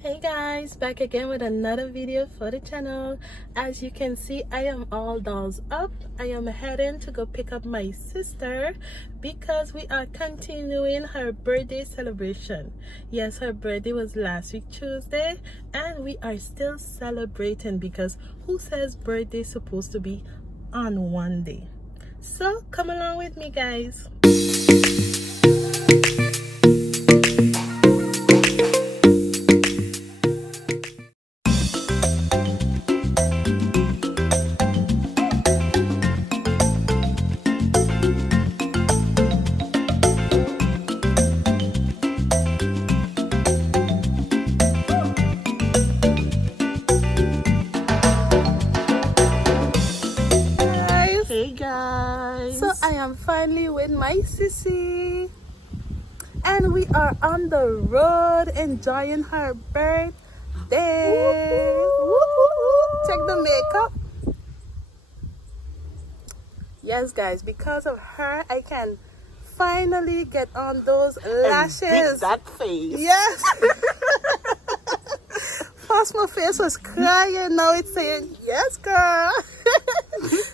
Hey guys, back again with another video for the channel. As you can see, I am all dolls up. I am heading to go pick up my sister because we are continuing her birthday celebration. Yes, her birthday was last week Tuesday and we are still celebrating because who says birthday is supposed to be on one day? So come along with me, guys. So I am finally with my sissy and we are on the road enjoying her birthday. Check the makeup. Yes guys, because of her I can finally get on those lashes. And that face. Yes. First my face was crying, now it's saying yes girl.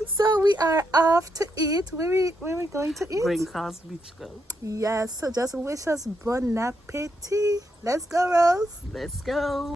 So we are off to eat. Where we going to eat? Green Cross Beach Go. Yes, so just wish us bon appetit. Let's go, Rose. Let's go.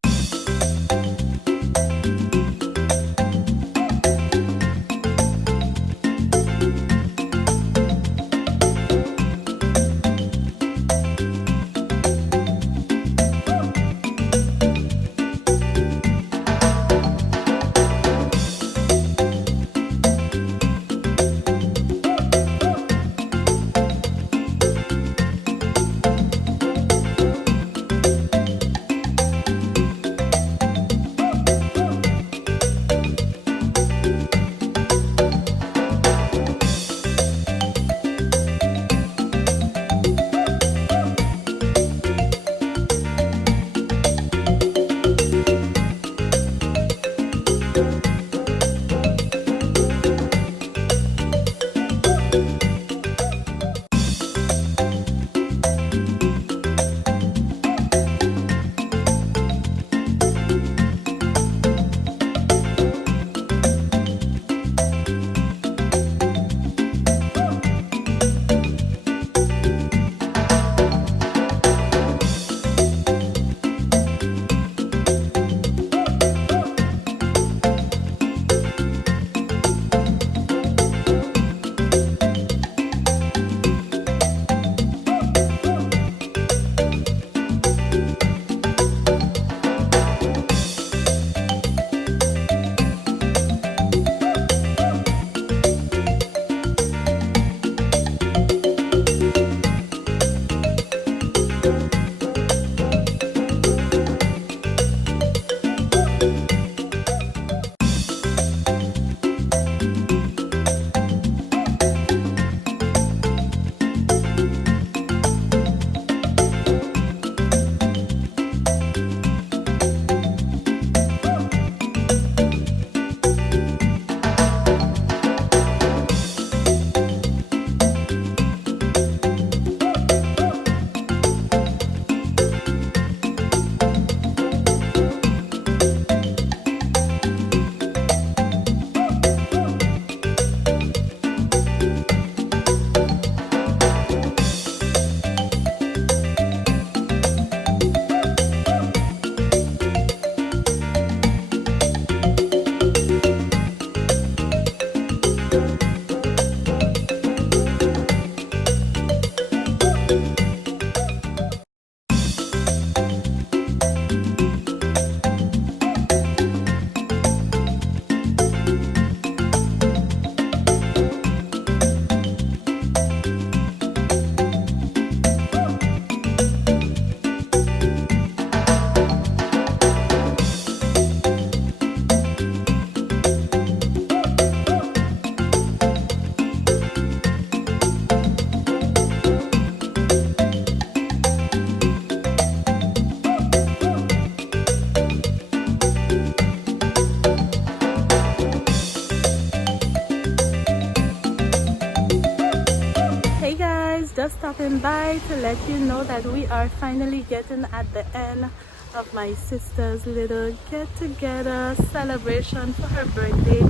just stopping by to let you know that we are finally getting at the end of my sister's little get-together celebration for her birthday,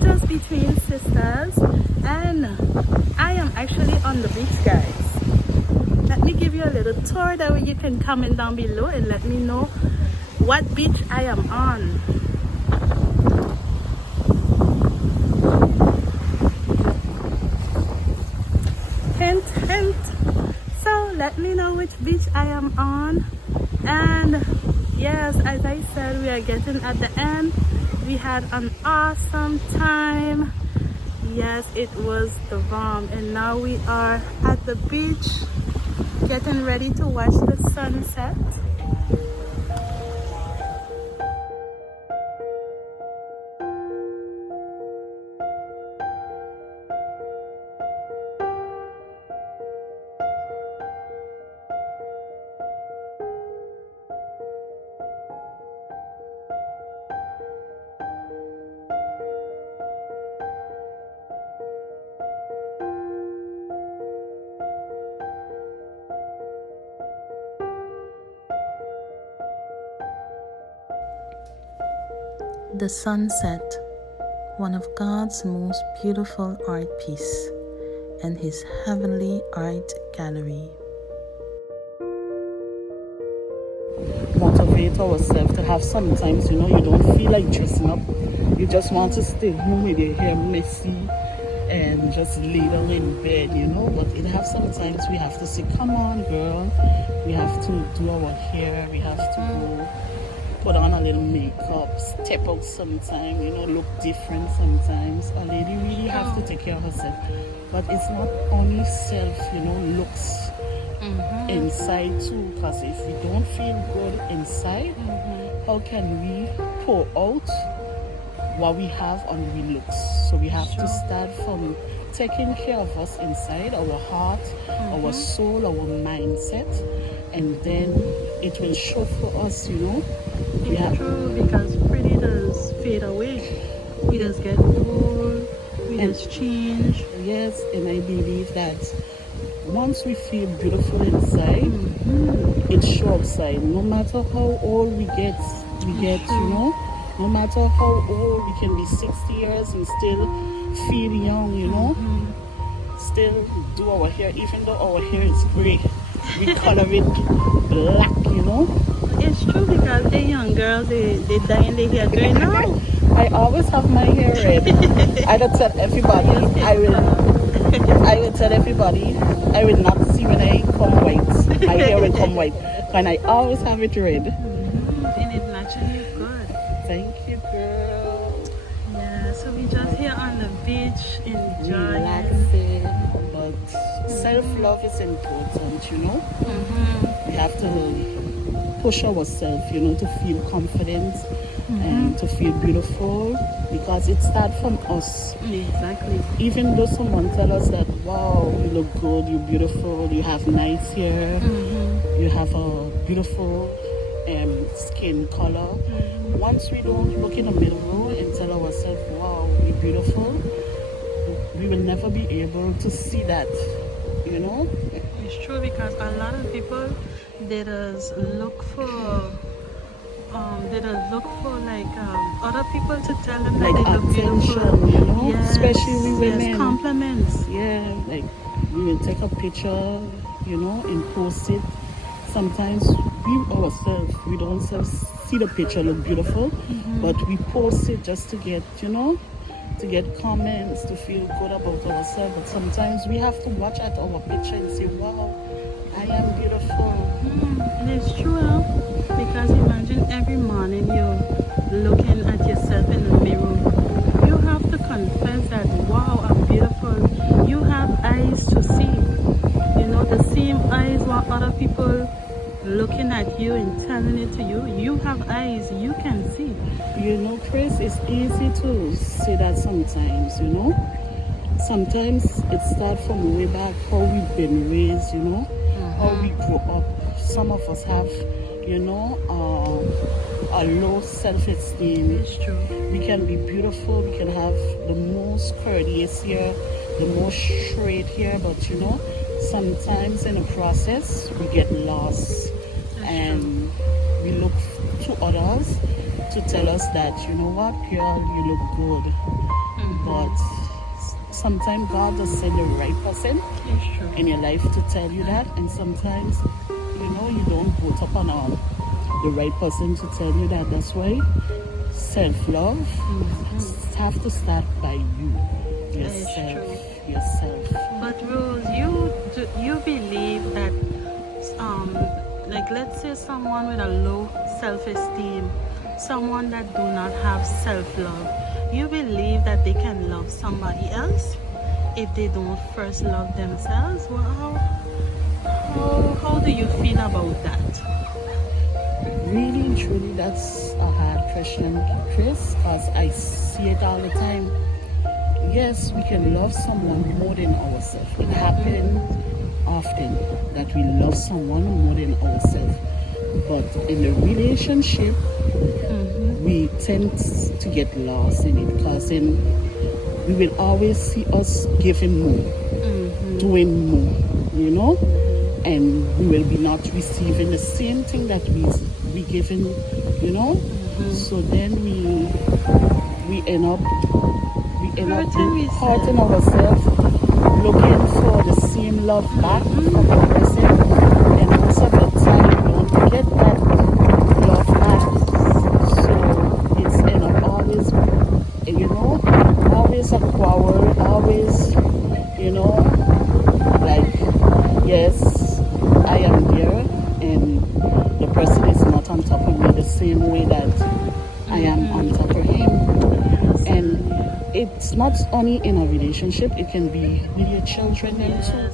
just between sisters. And I am actually on the beach, guys. Let me give you a little tour, that way you can comment down below and let me know what beach I am on. Hint, hint. So let me know which beach I am on. And yes, as I said, we are getting at the end. We had an awesome time. Yes, it was the bomb. And now we are at the beach getting ready to watch the sunset. The sunset, one of God's most beautiful art piece, and his heavenly art gallery. Motivate ourselves to have sometimes, you don't feel like dressing up. You just want to stay home with your hair messy and just lay down in bed, But it have sometimes we have to say, come on, girl. We have to do our hair. We have to go put on a little makeup, step out sometime, look different sometimes. A lady really has to take care of herself. But it's not only self, looks inside too. Because if we don't feel good inside, how can we pour out what we have on we looks? So we have to start from taking care of us inside, our heart, our soul, our mindset, and then it will show for us, It's true, because pretty does fade away. We just get old, we just change. Yes, and I believe that once we feel beautiful inside, it shows outside. No matter how old we get, no matter how old, we can be 60 years and still feel young, still do our hair, even though our hair is gray, we color it black, It's true, because the young girls, they dye in their hair gray now. I always have my hair red. I will tell everybody, I will tell everybody, I will not see when I come white. My hair will come white. And I always have it red. And it naturally good. Thank you, girl. Yeah, so we just here on the beach, enjoying. Relaxing. But self-love is important, We have to push ourselves, to feel confident and to feel beautiful, because it starts from us. Exactly. Even though someone tell us that, wow, you look good, you're beautiful, you have nice hair, you have a beautiful skin color. Once we don't look in the mirror and tell ourselves, wow, you're beautiful, we will never be able to see that, It's true, because a lot of people, they just look for other people to tell them like that they look attention, beautiful. Yes, especially we women. Yes, compliments. Yeah, like we will take a picture, and post it. Sometimes we ourselves, we don't see the picture look beautiful, but we post it just to get, to get comments, to feel good about ourselves. But sometimes we have to watch at our picture and say, wow, I am beautiful. And it's true, because imagine every morning you're looking at yourself in the mirror. You have to confess that, wow, I'm beautiful. You have eyes to see. The same eyes what other people looking at you and telling it to you. You have eyes, you can see. Chris, it's easy to say that sometimes, Sometimes it starts from way back, how we've been raised, how we grew up. Some of us have, a low self-esteem. It's true. We can be beautiful, we can have the most courteous hair, the most straight hair, but sometimes in the process we get lost. That's and we look others to tell us that, you know what, girl, you look good. But sometimes God does send the right person in your life to tell you that, and sometimes, you know, you don't vote upon the right person to tell you that. That's why self-love have to start by you, yourself. But Rose, you believe that like, let's say someone with a low self-esteem, someone that do not have self-love, you believe that they can love somebody else if they don't first love themselves? Well, how do you feel about that? Really and truly, that's a hard question, Chris, because I see it all the time. Yes, we can love someone more than ourselves. It happens often that we love someone more than ourselves. But in the relationship, we tend to get lost in it, because then we will always see us giving more, doing more, you know, and we will be not receiving the same thing that we given, you know. So then we end up hurting ourselves, looking for the same love back from the person, and most of the time we don't get that love back. So it's end up always, you know, always a quarrel, always, you know, like, yes, I am there and the person is not on top of me the same way that I am on top of him. And it's not only in a relationship, it can be with your children them too.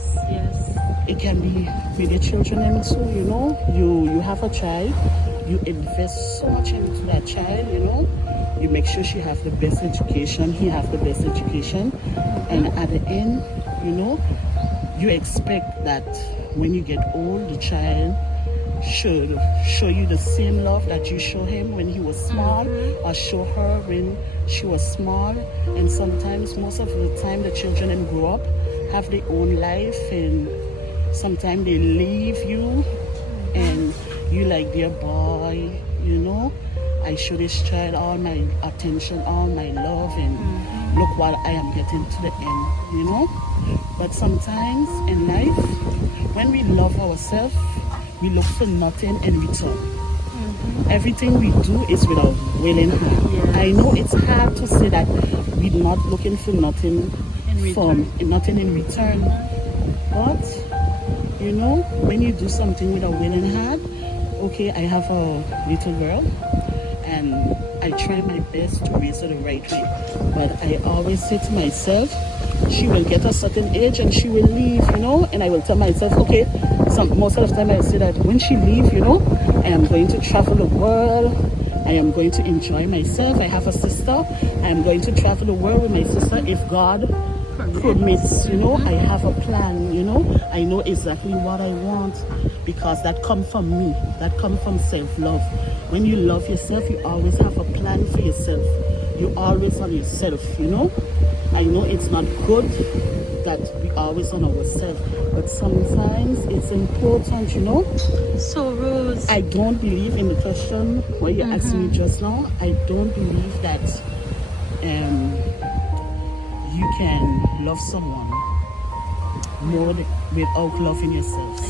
It can be with your children them too, you know. You have a child, you invest so much into that child, you know. You make sure she have the best education, he have the best education, and at the end, you know, you expect that when you get old, the child should show you the same love that you show him when he was small, or show her when she was small. And sometimes, most of the time, the children then grow up, have their own life, and sometimes they leave you, and you like, dear boy, you know, I show this child all my attention, all my love, and look what I am getting to the end, you know. But sometimes in life, when we love ourselves, we look for nothing in return. Everything we do is with our willing hand. I know it's hard to say that we're not looking for nothing nothing in return. But you know, when you do something with a willing hand, okay, I have a little girl and I try my best to raise her the right way. But I always say to myself, she will get a certain age and she will leave, you know, and I will tell myself, okay, most of the time I say that when she leaves, you know, I am going to travel the world, I am going to enjoy myself. I have a sister, I am going to travel the world with my sister if God permits, you know. I have a plan, you know, I know exactly what I want, because that comes from me, that comes from self-love. When you love yourself, you always have a plan for yourself. You always on yourself, you know. I know it's not good that we always on ourselves, but sometimes it's important, you know. So Rose, I don't believe in the question where you asked me just now. I don't believe that you can love someone more without loving yourself.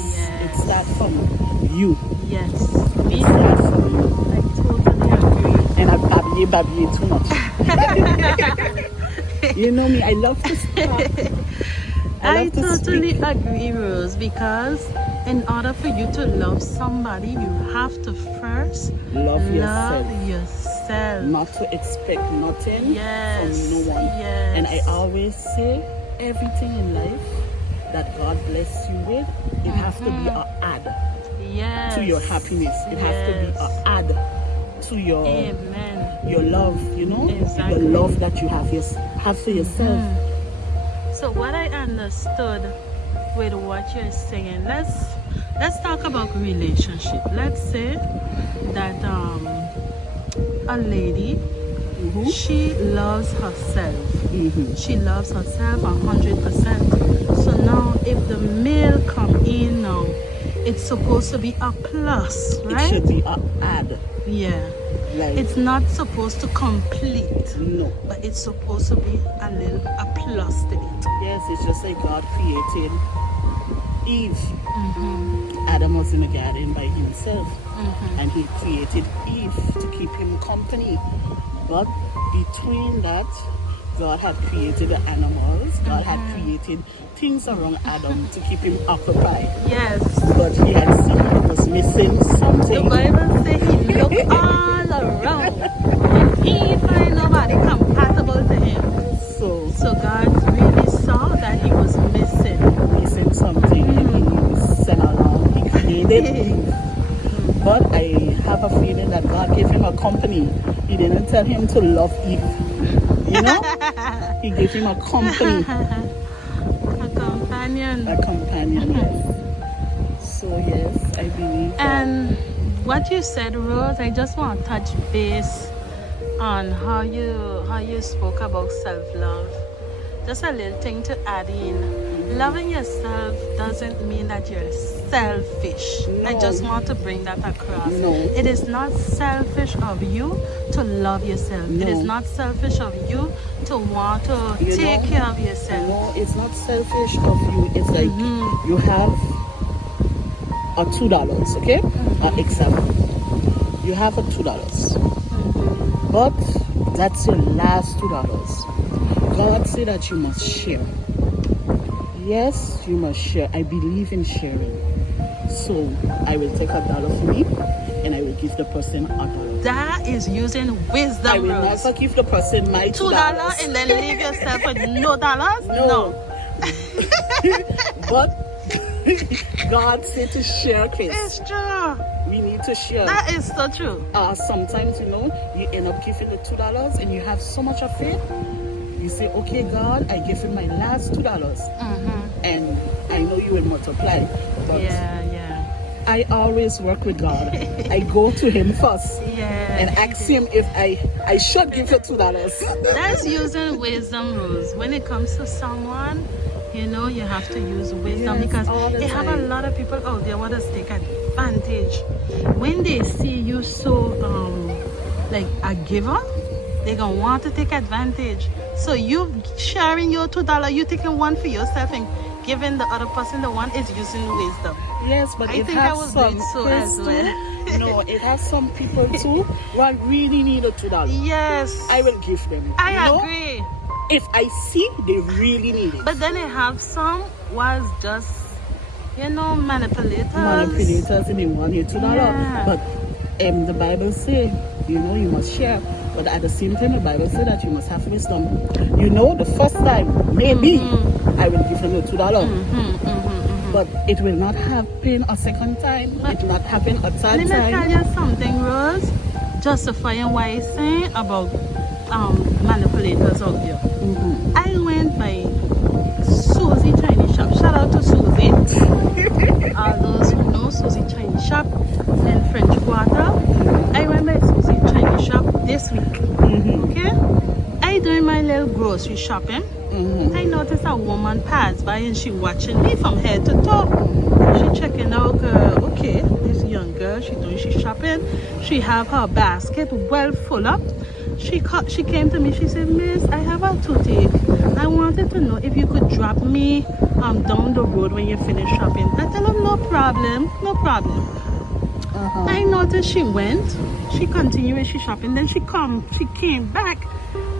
It starts from you. Yes. It starts from you. I totally agree. And I babble too much. You know me, I love to start. I totally agree, Rose, because in order for you to love somebody, you have to first love yourself. Not to expect nothing from no one. Yes. And I always say, everything in life that God bless you with, it has to be an add to your happiness. It has to be an add to your your love, you know, the love that you have for yourself. So what I understood with what you're saying, let's talk about relationship. Let's say that a lady, she loves herself. She loves herself 100%. So now if the male come in now, it's supposed to be a plus, right? It should be an add. Yeah. Like, It's not supposed to complete, no. but it's supposed to be a plus to it. Yes, it's just like God created Eve. Adam was in the garden by himself, and he created Eve to keep him company. But between that, God had created the animals. God had created things around Adam to keep him occupied. Yes. But he had seen he was missing The something. Bible says he looked all around, and he find nobody compatible to him. So God really saw that he was missing Something, and he sent along. He created Eve. But I have a feeling that God gave him a company. He didn't tell him to love Eve. You know? He gave him a company. A companion. A companion, yes. So yes, I believe that. And what you said, Rose, I just want to touch base on how you spoke about self-love. Just a little thing to add in. Loving yourself doesn't mean that you're selfish. No. I just want to bring that across. No. It is not selfish of you to love yourself. No. It is not selfish of you to want to You take know, care of yourself. No, it's not selfish of you. It's like you have a $2, okay? Example. You have a $2. But that's your last $2. God said that you must share. Yes, you must share. I believe in sharing. So I will take $1 for me and I will give the person $1. That is using wisdom. I will Rose. never give the person my $2 and then leave yourself with no dollars? No. But God said to share, Chris. It's true. We need to share. That is so true. Sometimes, you know, you end up giving the $2 and you have so much of it. You say, okay, God, I give him my last $2. And I know you will multiply. But Yeah. I always work with God. I go to him first Yeah. and ask him if I should give you $2. That's using wisdom, Rose. When it comes to someone, you know, you have to use wisdom, Yes, because all the you have a time. lot of people out there want to take advantage. When they see you so like a giver, they're gonna want to take advantage. So you sharing your $2, you taking one for yourself and giving the other person the one, is using wisdom. Yes, but I it think I has will do some it so as kids well. too. No, it has some people too who really need a $2. Yes, I will give them. I you know? agree. If I see they really need it. But then I have some was just, you know, manipulators. Manipulators and they want you $2. Yeah. But the Bible say, you know, you must share. But at the same time, the Bible say that you must have wisdom. You know, the first time, maybe I will give them the $2. But it will not happen a second time. It will not happen a third Let me time. tell you something, Rose, justifying what I say about manipulators out there. I went by Susie Chinese Shop. Shout out to Susie. All those who know Susie Chinese Shop in French Quarter. I went by Susie Chinese Shop this week. Okay? I doing my little grocery shopping. I noticed a woman pass by and she watching me from head to toe. She checking out, okay, this young girl, she shopping. She have her basket well full up. She came to me, she said, Miss, I have a toothache. I wanted to know if you could drop me down the road when you finish shopping. I tell her, no problem. I noticed she went, she continued, she shopping, then she came back.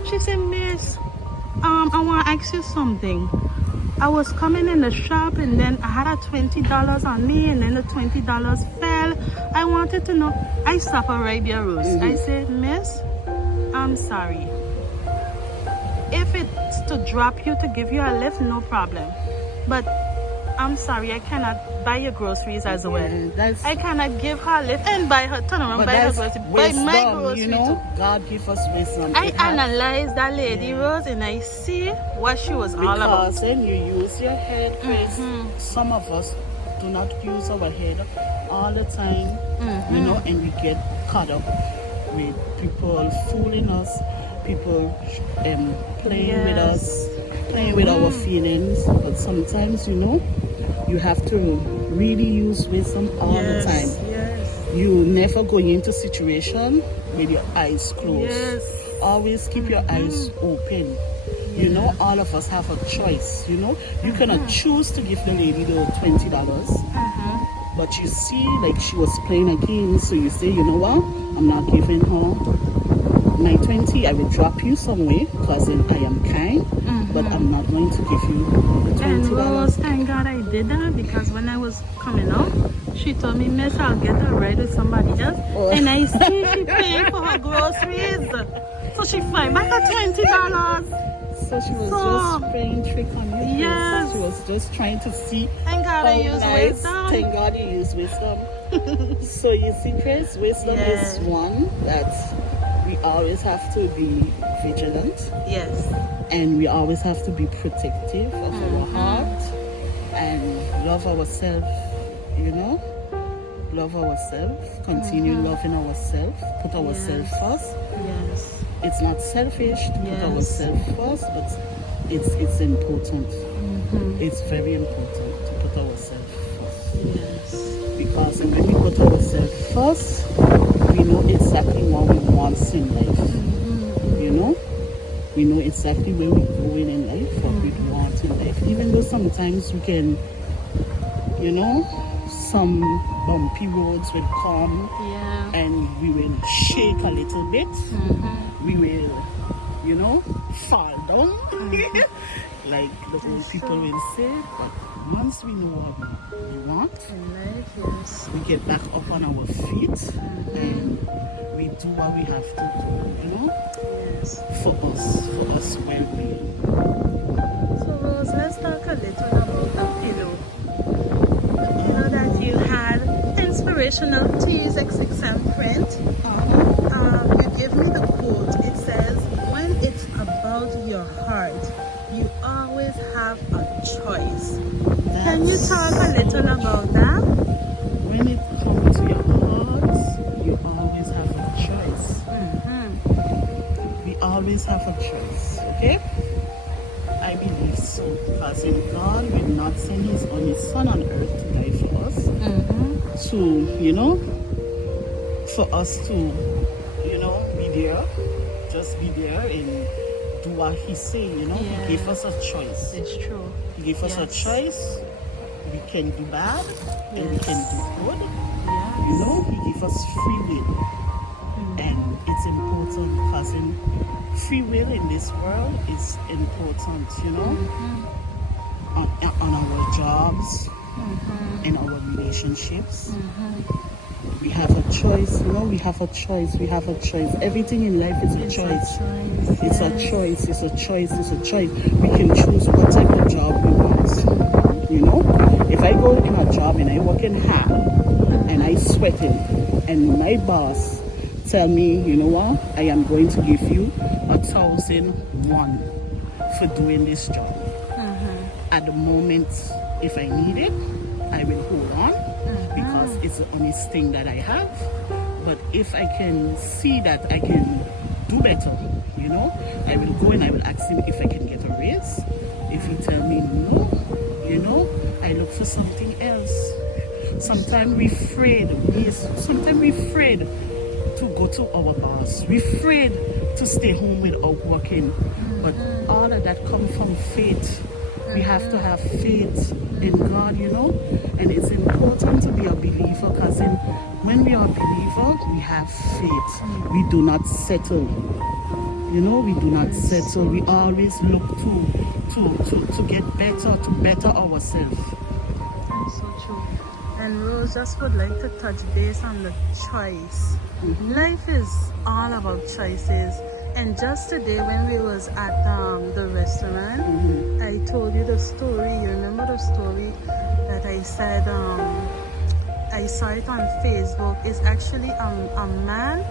She said, Miss, I want to ask you something. I was coming in the shop and then I had a $20 on me and then the $20 fell. I wanted to know. I stopped her right there, Rose. I said, Miss, I'm sorry. If it's to drop you, to give you a lift, no problem. But I'm sorry, I cannot buy your groceries as well. I cannot give her a lift and buy her, turn around, buy her groceries. Buy my groceries. You know, God give us wisdom. I analyzed that lady, Rose, and I see what she was all about. Because when you use your head, Chris, some of us do not use our head all the time, you know, and we get caught up with people fooling us, people playing with us, playing with our feelings. But sometimes, you know, you have to really use wisdom all the time. You never go into situation with your eyes closed. Yes. Always keep your eyes open. You know, all of us have a choice. You know, you cannot choose to give the lady the $20, but you see, like she was playing a game, so you say, you know what? I'm not giving her my 20. I will drop you somewhere because I am kind, but I'm not going to give you the And $20. Rose, thank God I did that, because when I was coming out, she told me, Miss, I'll get her ride with somebody else. Oh. And I see she paying for her groceries. So she find back her $20. So she was So, just playing trick on you. yes. She was just trying to see Thank God I how use nice. wisdom. Thank God you use wisdom. So you see, Chris, wisdom is one that we always have to be vigilant. Yes. And we always have to be protective of our heart and love ourselves, you know? Love ourselves, continue loving ourselves, put ourselves first. Yes. It's not selfish to put Yes. ourselves first, but it's important. It's very important to put ourselves first. Yes. Because when we put ourselves first, we know exactly what we want in life. You know? We know exactly where we're going in life, what we want in life. Even though sometimes we can, you know, some bumpy roads will come and we will shake a little bit. We will, you know, fall down. Like the old people will say. But once we know what we want, we get back up on our feet and we do what we have to do, you know? Yes. For us well-being. So Rose, let's talk a little about the pillow. The pillow that you had, Inspirational TXXM print. You gave me the quote. It says, when it's about your heart, you always have a choice. Can you talk a little about that? When it comes to your heart, you always have a choice. We always have a choice, okay? I believe so. Because in God will not send his only son on earth to die for us. To, you know, for us to, you know, be there. Just be there and do what he say, you know. He gave us a choice. It's true. He gave us a choice. We can do bad and we can do good. You know, he gave us free will. And it's important because free will in this world is important, you know, on our jobs, in our relationships. We have a choice, you know, we have a choice. Everything in life is a choice. It's a choice. We can choose what type of job we want. You know, if I go in a job and I work in hard and I sweating and my boss tell me, you know what, I am going to give you 1,001 for doing this job. At the moment, if I need it, I will hold on because it's the honest thing that I have. But if I can see that I can do better, you know, I will go and I will ask him if I can get a raise. If he tell me no, you know, I look for something else. Sometimes we're afraid. Sometimes we're afraid to go to our boss. We're afraid to stay home without working. But all of that comes from faith. We have to have faith in God, you know. And it's important to be a believer because when we are a believer, we have faith. We do not settle. You know, we do not settle. We always look to get better, to better ourselves. That's so true. And Rose just would like to touch base on the choice. Life is all about choices. And just today when we was at the restaurant, I told you the story. You remember the story that I said, I saw it on Facebook. It's actually a man.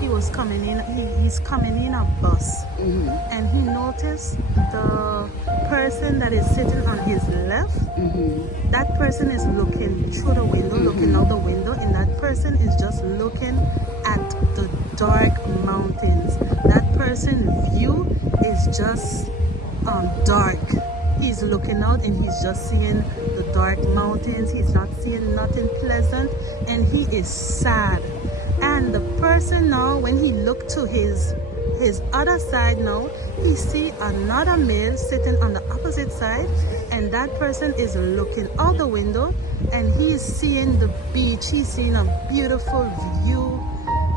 He was coming in. He's coming in a bus, and he noticed the person that is sitting on his left. That person is looking through the window, looking out the window, and that person is just looking at the dark mountains. That person's view is just dark. He's looking out and he's just seeing the dark mountains. He's not seeing nothing pleasant, and he is sad. And the person now, when he looked to his other side now, he see another male sitting on the opposite side, and that person is looking out the window, and he is seeing the beach. He's seeing a beautiful view,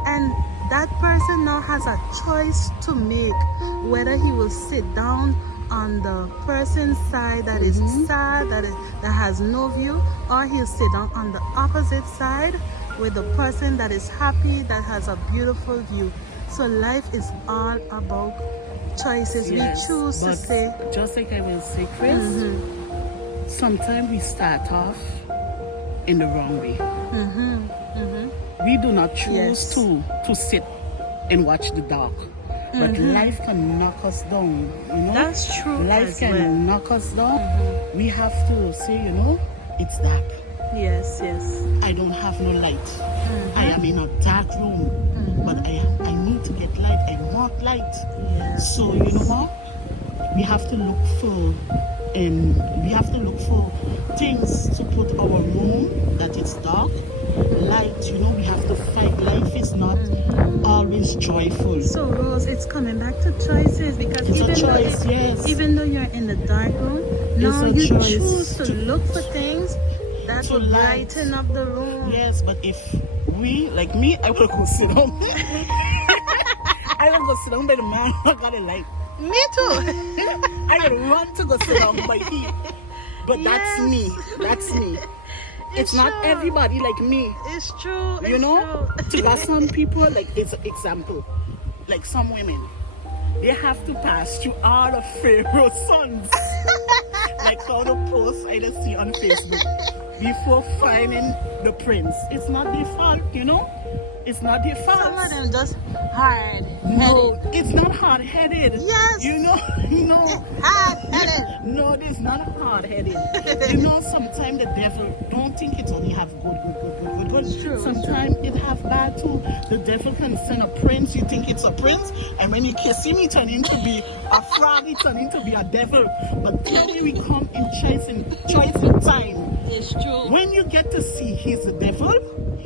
and that person now has a choice to make, whether he will sit down on the person's side that is sad, that has no view, or he'll sit down on the opposite side with the person that is happy, that has a beautiful view. So life is all about choices. Yes, we choose to say, just like I will say, Chris, sometimes we start off in the wrong way. We do not choose to sit and watch the dark. But life can knock us down, you know. That's true. Life can knock us down. We have to say, you know, it's dark. Yes, yes. I don't have no light. I am in a dark room, but I need to get light. I want light. Yes. So you know what? We have to look for, things to put our room that it's dark. Light, you know, we have to fight. Life is not always joyful. So Rose, it's coming back to choices, because even though you're in the dark room, now you choose to look for things that will brighten up the room. Yes, but if we, like me, I will go sit down. I will go sit down by the man who got a light. Me too. I will run to go sit down by him. But that's me. That's me. It's not everybody like me. It's true. You know, to got some people, like, it's an example, like some women, they have to pass through all the Pharaoh's sons, like all the posts I just see on Facebook, before finding the prince. It's not their fault, you know. It's not their fault. Some of them just hard-headed. No, it's not hard-headed. Yes. You know, hard-headed. No, it's not hard-headed. You know, sometimes the devil don't think it only have good. It's true. Sometimes it have bad too. The devil can send a prince, you think it's a prince, and when you kiss him, he turn into be a frog, he turn into be a devil. But till we come in choice in time. It's true. When you get to see he's the devil,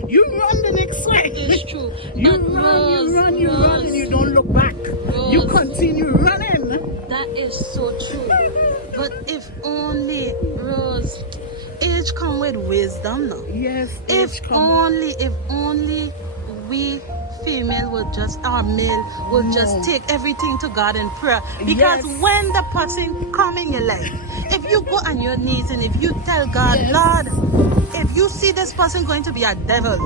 you run the next way. It's true. You run, and you don't look back. Rose, you continue running. That is so true. But if only, Rose, age come with wisdom now. Yes. If only we female will just, our male will just take everything to God in prayer. Because when the person come in your life, if you go on your knees and if you tell God, Lord, if you see this person going to be a devil,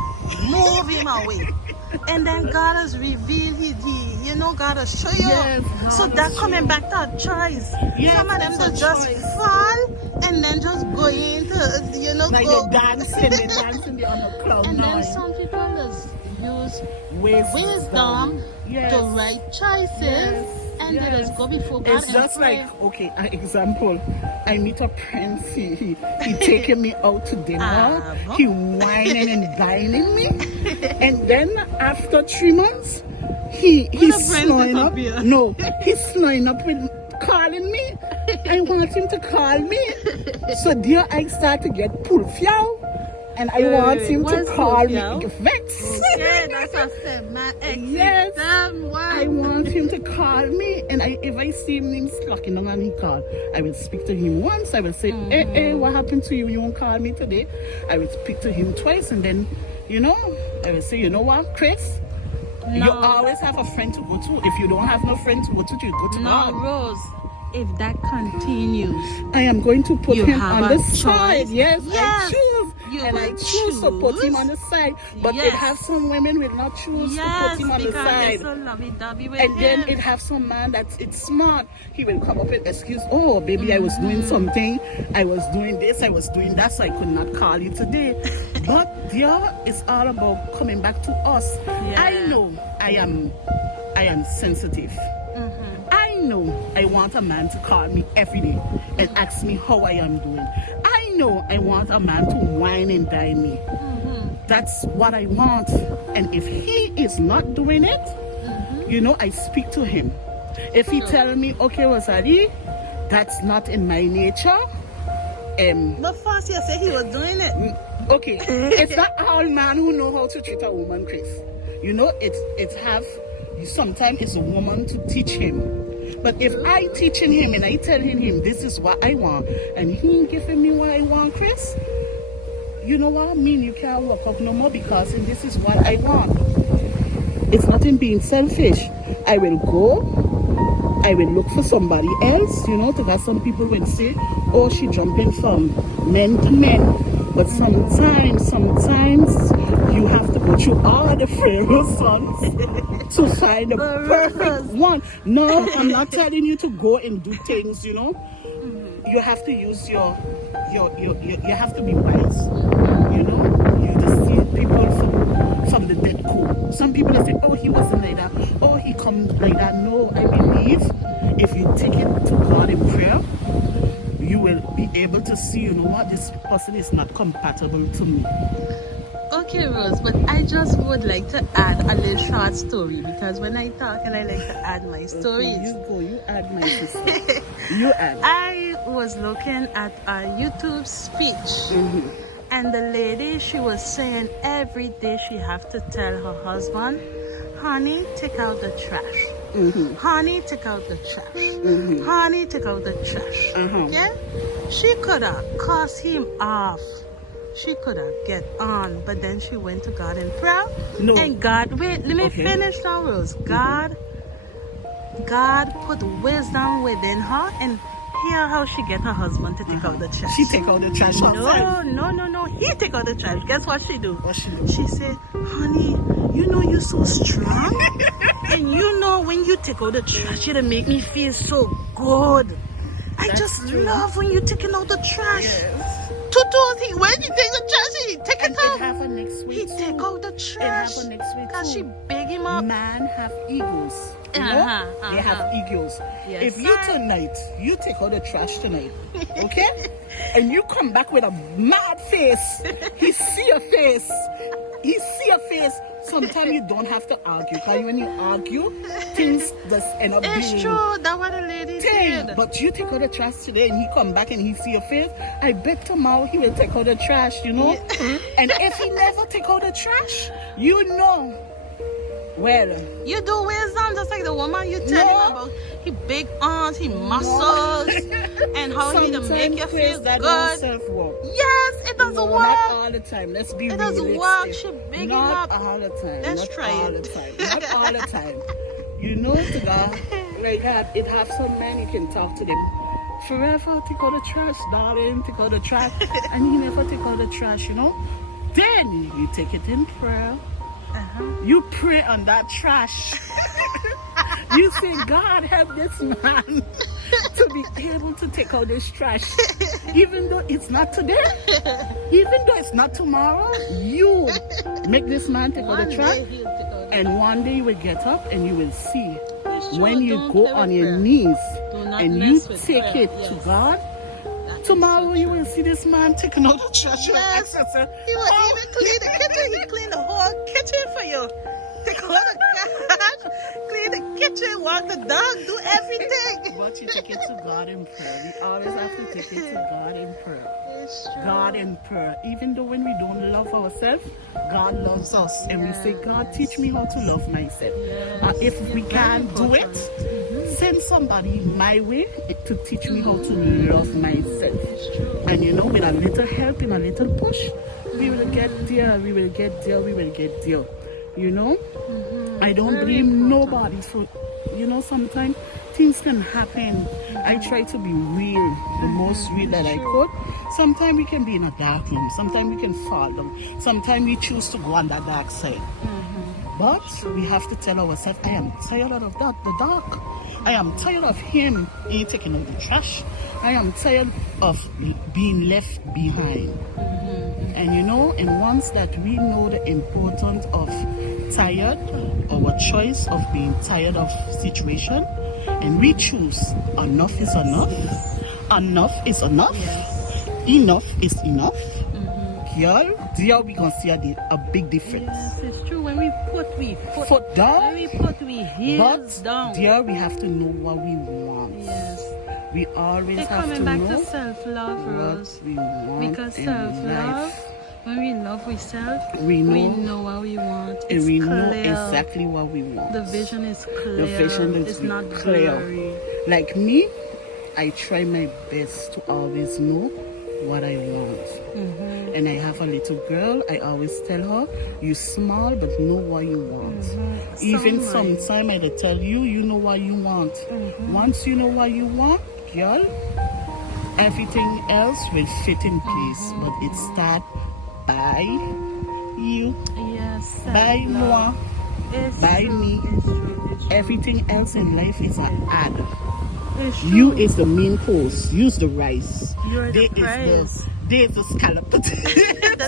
move him away. And then God has revealed, God has show you. Yes, so that coming back to a choice. Yes, some of them just fall and then just go into, like go. they're dancing on the cloud. And then some people just use wisdom to right choices. And they just go before God. It's just pray. like, okay, an example. I meet a prince. He taking me out to dinner. He whining and dining me. And then after 3 months, he's slowing up. No, he's slowing up with calling me. I want him to call me. So there I start to get pulled few. And I want him to call me Vex. Okay, that's what I said. My ex. Yes. I want him to call me. And if I see him slacking down and he call, I will speak to him once. I will say, hey, what happened to you? You won't call me today. I will speak to him twice. And then, I will say, you know what, Chris? No. You always have a friend to go to. If you don't have no friend to go to, you go to God. No, Rose. If that continues, I am going to put him on the side. Yes, I choose. I choose to put him on the side. But it has some women will not choose to put him on the side. So lovey-dovey with and then it have some man it's smart. He will come up with excuse. Oh, baby, I was doing something. I was doing this. I was doing that. So I could not call you today. But it's all about coming back to us. Yeah. I know I am sensitive. I know I want a man to call me every day and ask me how I am doing. I know I want a man to wine and dine me. That's what I want. And if he is not doing it, I speak to him. If he tell me, okay, Rosalie, that's not in my nature, But first you said he was doing it. Okay, it's not all man who know how to treat a woman, Chris. You know, sometimes it's a woman to teach him. But if I teaching him and I telling him this is what I want, and he ain't giving me what I want, Chris, you know what I mean? You can't walk up no more because this is what I want. It's not in being selfish. I will look for somebody else, you know, because some people will say, oh, she jumping from men to men. But sometimes you have to go through all the Pharaoh's sons to find the perfect one. No, I'm not telling you to go and do things, you know. You have to use you have to be wise, you know. You just see people from the dead cool. Some people say, oh, he wasn't like that, oh, he come like that. No, I believe if you take it to God in prayer, you will be able to see, you know what, this person is not compatible to me. Okay, Rose, but I just would like to add a little short story because when I talk and I like to add my stories. Okay, you add my sister. You add. I was looking at a YouTube speech and the lady, she was saying every day she have to tell her husband, honey, take out the trash. Honey, take out the trash. Honey, take out the trash. Yeah? She could have cussed him off. She could have get on, but then she went to God in prayer. No. And God, wait, let me finish now, Rose. God put wisdom within her, and hear how she get her husband to take out the trash. She take out the trash herself. No. He take out the trash. Guess what she do? What she do? She said, honey, you know you're so strong. And you know when you take out the trash, it'll make me feel so good. I just love when you taking out the trash. Yes. Tutu, when he take the trash, he take it out. It have a next way He too. take out the trash. It have a next way Because too. she big him up. Man have egos. You know? They have egos. Yes, if you tonight, you take out the trash tonight, okay? And you come back with a mad face. He see your face. He see your face. Sometimes you don't have to argue. Because when you argue, things just end up being... It's true. That's what the lady did. But you take out the trash today and he come back and he see your face, I bet tomorrow he will take out the trash, you know? And if he never take out the trash, you know, well... You do wisdom just like the woman you tell him about. He big arms, he muscles, and how he to make you feel that good. Self-work. Yes, it doesn't work. Not all the time. Let's be realistic. It doesn't work. She big him Not up. all the time. Let's not try all it. The time. Not all the time. You know, to God, like that, it have some men you can talk to them. Forever, take out the trash, darling, take out the trash. And he never take out the trash, you know. Then you take it in prayer. You pray on that trash. You say, God, help this man to be able to take out this trash. Even though it's not today, even though it's not tomorrow, you make this man take out the trash. And one day you will get up and you will see when you go on your knees and you take it to God. Tomorrow you will see this man taking out the trash. Yes. He will even clean the kitchen. He clean the whole kitchen for you. Take out the trash, clean the kitchen, walk the dog, do everything. But you take it to God in prayer. We always have to take it to God in prayer. It's true. God in prayer. Even though when we don't love ourselves, God loves us. And we say, God, teach me how to love myself. If we can't do it, send somebody my way to teach me how to love myself. And you know, with a little help and a little push, we will get there, we will get there, we will get there. You know, I don't blame nobody for, you know, sometimes things can happen. I try to be real, the most real that I could. Sometimes we can be in a dark room, sometimes we can fall down, sometimes we choose to go on that dark side. But we have to tell ourselves, I am tired of that, the dark. I am tired of him taking out the trash. I am tired of being left behind. And you know, and once that we know the importance of tired, our choice of being tired of situation, and we choose enough is enough, enough is enough, enough is enough, girl, there we can see a big difference. Yes, it's true. When we put foot down, when we put we heels but down. there we have to know what we want. Yes. We always They're have coming to back know to self-love, Rose. what we want Because in self-love, life. when we love ourselves, We we know, know what we want. and It's we clear. know exactly what we want. The vision is clear. The vision is it's not clear. blurry. Like me, I try my best to always know what I want. And I have a little girl, I always tell her, you small but know what you want. Even sometime I tell you, you know what you want. Once you know what you want, girl, everything else will fit in place. But it start by you, Yes. by moi, It's by true. me. It's true. It's true. Everything else in life is an add. It's true. You is the main course. Use the rice. You're the They prize. There's the scallop The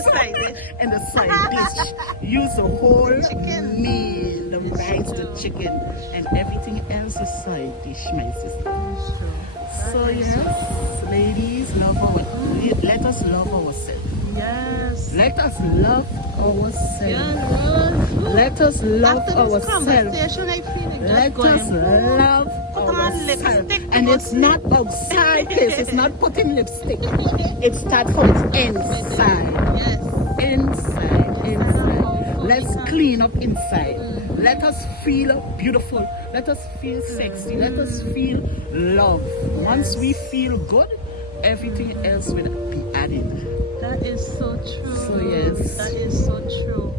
side dish. and the side dish. Use the whole Chicken. meal, the rice, the chicken, and everything else is side dish, my sister. It's true. So yes, ladies, let us love ourselves. Yes. Let us love ourselves. Yeah, Rose. Let us love After this ourselves. conversation, I feel like Let just us going. love Put on ourselves. lipstick And to it's go not outside, kids. It's not putting lipstick. It starts from inside. Yes. Inside. Let's clean up inside. Let us feel beautiful. Let us feel sexy. Let us feel love. Once we feel good, everything else will be added. That is so true. So yes. That is so true.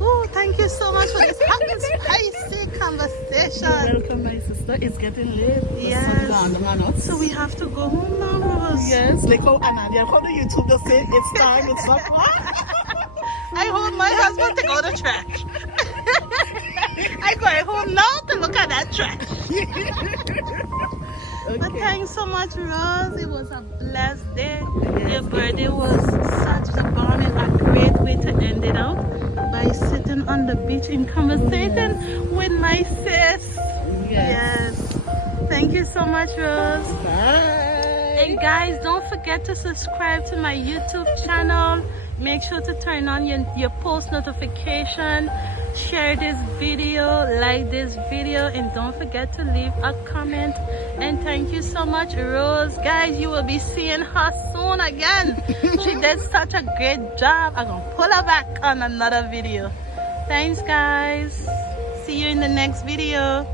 Oh, thank you so much for this hot and spicy conversation. You're welcome, my sister. It's getting late. The Yes. sun gone on us. So we have to go home now, Rose. Yes, like how Anadia, how the YouTube just say it's time, it's not. I hope my husband take out the trash. I go home now to look at that trash. But thanks so much, Rose. It was a blessed day. Your birthday was such a bonnet, a great way to end it out by sitting on the beach in conversation with my sis. Yes. Thank you so much, Rose. Bye. And guys, don't forget to subscribe to my YouTube channel. Make sure to turn on your post notification. Share this video, like this video, and don't forget to leave a comment. And thank you so much, Rose. Guys, you will be seeing her soon again. She did such a great job. I'm gonna pull her back on another video. Thanks, guys. See you in the next video.